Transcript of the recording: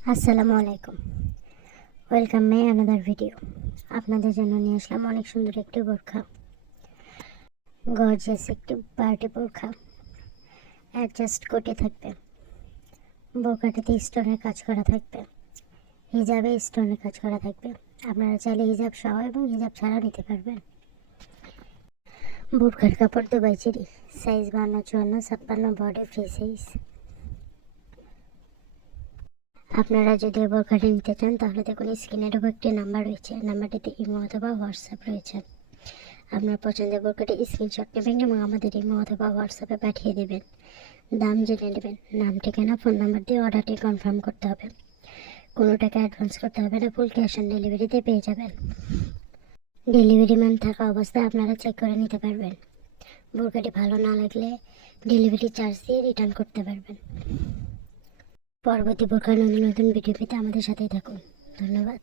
আসসালামু আলাইকুম। Welcome my another video. আপনাদের জন্য নিয়ে আসলাম অনেক সুন্দর একটি বোরখা, গর্জিয়াস একটি পার্টি বোরখা। অ্যাডজাস্ট কোটে থাকবে, বোরখাটাতে স্টোনের কাজ করা থাকবে, হিজাবে স্টোনের কাজ করা থাকবে। আপনারা চাইলে হিজাব সহ এবং হিজাব ছাড়াও নিতে পারবেন। বোরখার কাপড় Dubai cherry, size 52, 54, 56, body free size. আপনারা যদি বোরখাটি নিতে চান তাহলে দেখুন স্ক্রিনের উপর একটি নাম্বার রয়েছে, নাম্বারটিতে ইমো অথবা হোয়াটসঅ্যাপ রয়েছে। আপনার পছন্দের বোরখাটি স্ক্রিনশট নেবেন এবং আমাদের ইমো অথবা হোয়াটসঅ্যাপে পাঠিয়ে দেবেন। দাম জেনে নেবেন, নাম, ঠিকানা, ফোন নাম্বার দিয়ে অর্ডারটি কনফার্ম করতে হবে। কোনো টাকা অ্যাডভান্স করতে হবে না, ফুল ক্যাশ অন ডেলিভারিতে পেয়ে যাবেন। ডেলিভারি ম্যান থাকা অবস্থায় আপনারা চেক করে নিতে পারবেন। বোরখাটি ভালো না লাগলে ডেলিভারি চার্জ দিয়ে রিটার্ন করতে পারবেন। পরবর্তী বোরখার নতুন নতুন ভিডিও পেতে আমাদের সাথেই থাকুন। ধন্যবাদ।